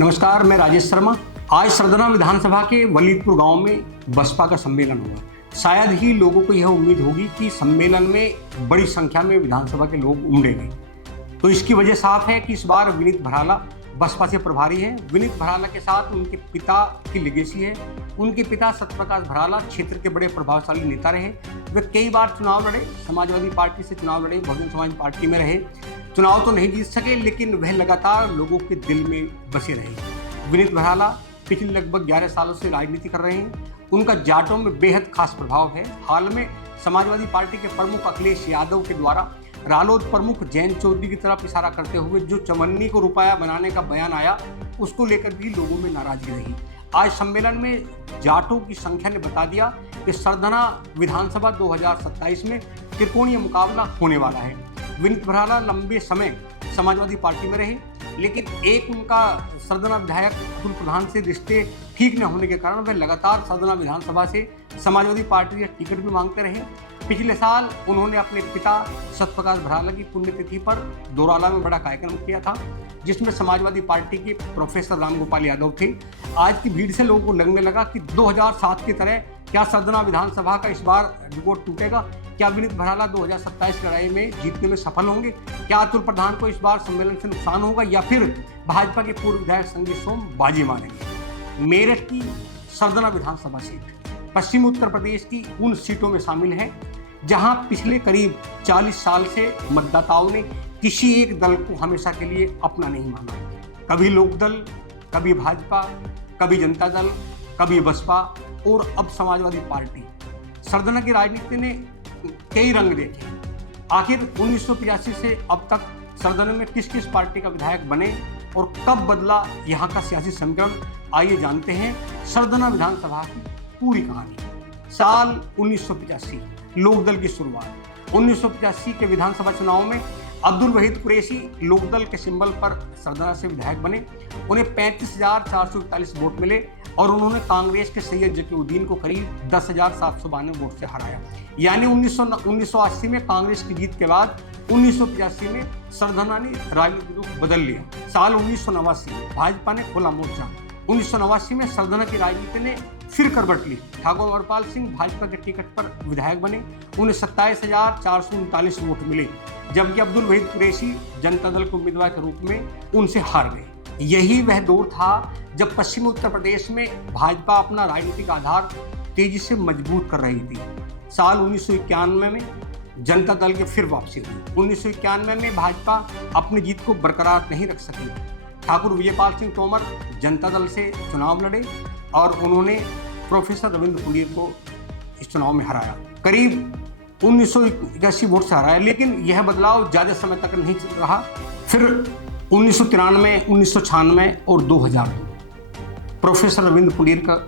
नमस्कार, मैं राजेश शर्मा। आज सरदना विधानसभा के वलीदपुर गांव में बसपा का सम्मेलन हुआ। शायद ही लोगों को यह उम्मीद होगी कि सम्मेलन में बड़ी संख्या में विधानसभा के लोग उमड़ेंगे। तो इसकी वजह साफ है कि इस बार विनीत भराला बसपा से प्रभारी हैं। विनीत भराला के साथ उनके पिता की लेगेसी है। उनके पिता सत्यप्रकाश भराला क्षेत्र के बड़े प्रभावशाली नेता रहे। वे कई बार चुनाव लड़े, समाजवादी पार्टी से चुनाव लड़े, बहुजन समाज पार्टी में रहे। चुनाव तो नहीं जीत सके, लेकिन वह लगातार लोगों के दिल में बसे रहे। विनीत भराला पिछले लगभग 11 सालों से राजनीति कर रहे हैं। उनका जाटों में बेहद खास प्रभाव है। हाल में समाजवादी पार्टी के प्रमुख अखिलेश यादव के द्वारा रालोद प्रमुख जयंत चौधरी की तरफ इशारा करते हुए जो चवन्नी को रुपया बनाने का बयान आया, उसको लेकर भी लोगों में नाराजगी रही। आज सम्मेलन में जाटों की संख्या ने बता दिया कि सरदना विधानसभा 2027 में त्रिकोणीय मुकाबला होने वाला है। विनीत भराला लंबे समय समाजवादी पार्टी में रहे, लेकिन एक उनका सरदना विधायक अतुल प्रधान से रिश्ते ठीक न होने के कारण वे लगातार सरदना विधानसभा से समाजवादी पार्टी के टिकट भी मांगते रहे। पिछले साल उन्होंने अपने पिता सत्यप्रकाश भराला की पुण्यतिथि पर दोराला में बड़ा कार्यक्रम किया था, जिसमें समाजवादी पार्टी के प्रोफेसर रामगोपाल यादव थे। आज की भीड़ से लोगों को लगने लगा कि 2007 की तरह क्या सरदना विधानसभा का इस बार रिकॉर्ड टूटेगा? क्या विनीत भराला 2027 लड़ाई में जीतने में सफल होंगे? क्या अतुल प्रधान को इस बार सम्मेलन से नुकसान होगा, या फिर भाजपा के पूर्व विधायक संगीत सोम बाजी मारेंगे? मेरठ की सरदना विधानसभा सीट पश्चिमी उत्तर प्रदेश की उन सीटों में शामिल है जहां पिछले करीब 40 साल से मतदाताओं ने किसी एक दल को हमेशा के लिए अपना नहीं माना। कभी लोकदल, कभी भाजपा, कभी जनता दल, कभी बसपा और अब समाजवादी पार्टी। सरदना की राजनीति ने कई रंग देखे। आखिर 1985 से अब तक सरदना में किस किस पार्टी का विधायक बने और कब बदला यहाँ का सियासी समीकरण, आइए जानते हैं सरदना विधानसभा की पूरी कहानी। साल 1985, लोकदल की शुरुआत। 1985 के विधानसभा चुनाव में अब्दुल वहीद कुरैशी लोकदल के सिंबल पर सरदना से विधायक बने। उन्हें 35,441 वोट मिले और उन्होंने कांग्रेस के सैयद जकीउद्दीन को करीब 10,792 वोट से हराया। यानी 1980 में कांग्रेस की जीत के बाद 1985 में सरदना ने राजनीतिक रूप बदल लिया। साल 1989 भाजपा ने खोला मोर्चा। 1989 में सरदना की राजनीति ने फिर करवट ली। ठाकुर अमरपाल सिंह भाजपा के टिकट पर विधायक बने। उन्हें 27,439 वोट मिले, जबकि अब्दुल वहीद कुरैशी जनता दल के उम्मीदवार के रूप में उनसे हार गए। यही वह दौर था जब पश्चिमी उत्तर प्रदेश में भाजपा अपना राजनीतिक आधार तेजी से मजबूत कर रही थी। साल 1991 में जनता दल की फिर वापसी हुई। 1991 में भाजपा अपनी जीत को बरकरार नहीं रख सकी। ठाकुर विजयपाल सिंह तोमर जनता दल से चुनाव लड़े और उन्होंने प्रोफेसर रविंद्र पुंडीर को इस चुनाव में हराया। करीब 1981 वोट से हराया, लेकिन यह बदलाव ज़्यादा समय तक नहीं चल रहा। फिर 1993, 1996 और 2002 प्रोफेसर रविंद्र पुंडीर का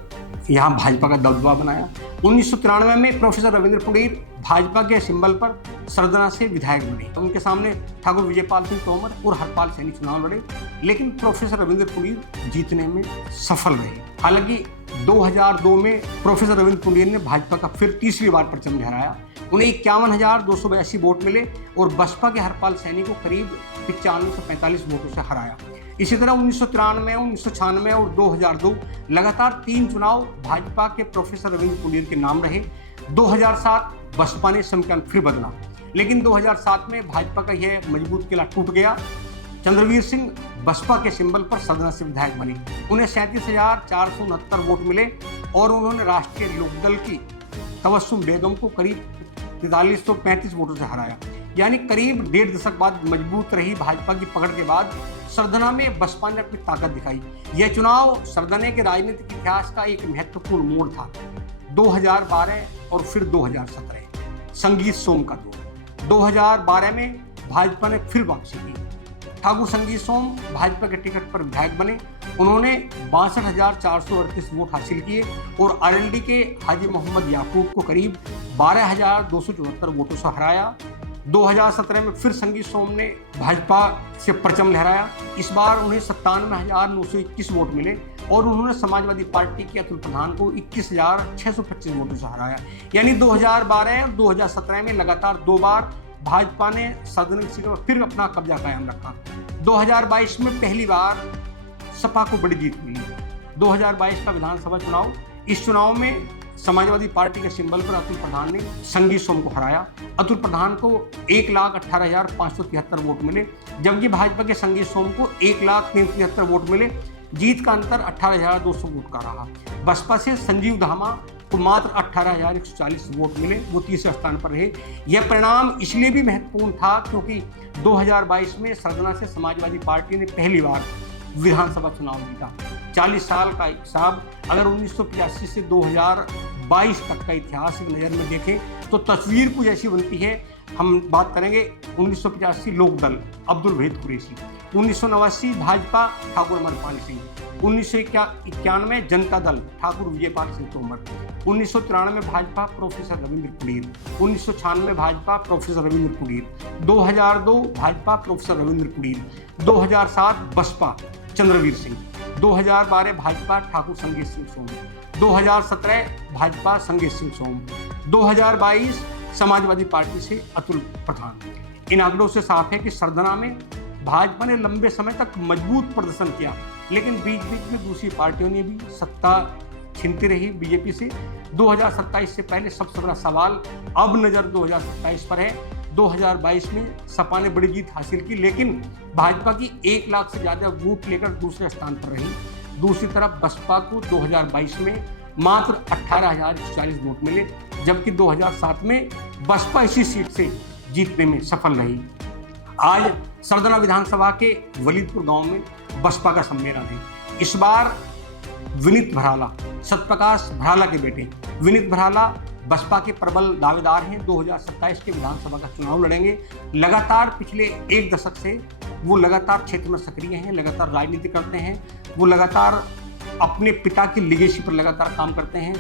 यहाँ भाजपा का दबदबा बनाया। 1993 में प्रोफेसर रविंद्र पुंडीर भाजपा के सिंबल पर सरदना से विधायक बने। उनके सामने ठाकुर विजयपाल सिंह तोमर और हरपाल सैनी चुनाव लड़े, लेकिन प्रोफेसर रविंद्र पुंडीर जीतने में सफल रहे। हालांकि 2002 में प्रोफेसर रविंद्र पुंडीर ने भाजपा का फिर तीसरी बार परचम लहराया। उन्हें 51,282 वोट मिले और बसपा के हरपाल सैनी को करीब 9545 वोटों से हराया। इसी तरह 1993, 1996 और 2002 लगातार 3 चुनाव भाजपा के प्रोफेसर रविंद्र पुंडीर के नाम रहे। 2007 बसपा ने समीकरण फिर बदला, लेकिन 2007 में भाजपा का यह मजबूत किला टूट गया। चंद्रवीर सिंह बसपा के सिंबल पर सरदना से विधायक बने। उन्हें 37,469 वोट मिले और उन्होंने राष्ट्रीय लोकदल की तबस्सुम बेगम को करीब 4335 वोटों से हराया। यानी करीब 1.5 दशक बाद मजबूत रही भाजपा की पकड़ के बाद सरदना में बसपा ने अपनी ताकत दिखाई। यह चुनाव सरदना के राजनीतिक इतिहास का एक महत्वपूर्ण मोड़ था। 2012 और फिर 2017 संगीत सोम का दौर। 2012 में भाजपा ने फिर वापसी की। ठाकुर संगीत सोम भाजपा के टिकट पर विधायक बने। उन्होंने 62,438 वोट हासिल किए और आरएलडी के हाजी मोहम्मद याकूब को करीब 12,274 वोटों से हराया। 2017 में फिर संगीत सोम ने भाजपा से परचम लहराया। इस बार उन्हें 97,921 वोट मिले और उन्होंने समाजवादी पार्टी के अतुल प्रधान को 21,625 वोटों से हराया। यानी 2012 और 2017 में लगातार 2 बार भाजपा ने सदन सीटों पर फिर अपना कब्जा कायम रखा। 2022 में पहली बार सपा को बड़ी जीत मिली। 2022 का विधानसभा चुनाव, इस चुनाव में समाजवादी पार्टी के सिंबल पर अतुल प्रधान ने संगी सोम को हराया। अतुल प्रधान को 1,18,573 वोट मिले, जबकि भाजपा के संगी सोम को 1,03,73 वोट मिले। जीत का अंतर 18,200 वोट का रहा। बसपा से संजीव धामा को मात्र 18,140 वोट मिले, वो तीसरे स्थान पर रहे। यह परिणाम इसलिए भी महत्वपूर्ण था क्योंकि 2022 में सरगना से समाजवादी पार्टी ने पहली बार विधानसभा चुनाव जीता। 40 साल का हिसाब अगर 1985 से 2022 तक का इतिहास नज़र में देखें तो तस्वीर कुछ ऐसी बनती है। हम बात करेंगे 1985 Lokdal Abdul Waheed Qureshi, 1989 Bhajpa Thakur Amarpal Singh, 1991 Janata Dal Thakur Vijaypal Singh Tomar, 1993 Bhajpa professor Ravindra Kulir, 1996 Bhajpa professor Ravindra Kulir, 2002 Bhajpa professor Ravindra Kulir, 2007 Baspa Chandraveer Singh, 2012 Bhajpa Thakur Sangeet Singh सोम, 2017 भाजपा संगीत सिंह सोम, 2022 समाजवादी पार्टी से अतुल प्रधान। इन आंकड़ों से साफ है कि सरगना में भाजपा ने लंबे समय तक मजबूत प्रदर्शन किया, लेकिन बीच बीच में दूसरी पार्टियों ने भी सत्ता छीनती रही बीजेपी से। 2027 से पहले सबसे बड़ा सवाल अब नज़र 2027 पर है। 2022 में सपा ने बड़ी जीत हासिल की, लेकिन भाजपा की 1 लाख से ज़्यादा वोट लेकर दूसरे स्थान पर रही। दूसरी तरफ बसपा को 2022 में मात्र 18,140 वोट मिले, जबकि 2007 में बसपा इसी सीट से जीतने में सफल रही। आज सरगना विधानसभा के वलीदपुर गांव में बसपा का सम्मेलन है। इस बार विनीत भराला, सतप्रकाश भराला के बेटे विनीत भराला बसपा के प्रबल दावेदार हैं। 2027 के विधानसभा का चुनाव लड़ेंगे। लगातार पिछले 1 दशक से वो लगातार क्षेत्र में सक्रिय हैं, लगातार राजनीति करते हैं, वो लगातार अपने पिता की लिगेसी पर लगातार काम करते हैं।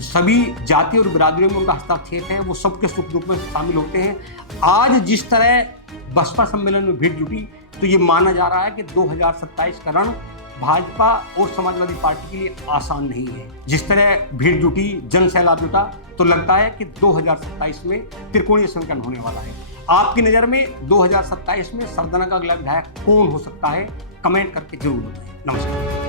सभी जाति और बिरादरियों में उनका हस्तक्षेप है, वो सबके सुख दुख में शामिल होते हैं। आज जिस तरह बसपा सम्मेलन में भीड़ जुटी तो ये माना जा रहा है कि 2027 का रण भाजपा और समाजवादी पार्टी के लिए आसान नहीं है। जिस तरह भीड़ जुटी, जन सैलाब जुटा, तो लगता है कि 2027 में त्रिकोणीय समीकरण होने वाला है। आपकी नज़र में 2027 में सरगना का अगला विधायक कौन हो सकता है? कमेंट करके जरूर बताएं। नमस्कार।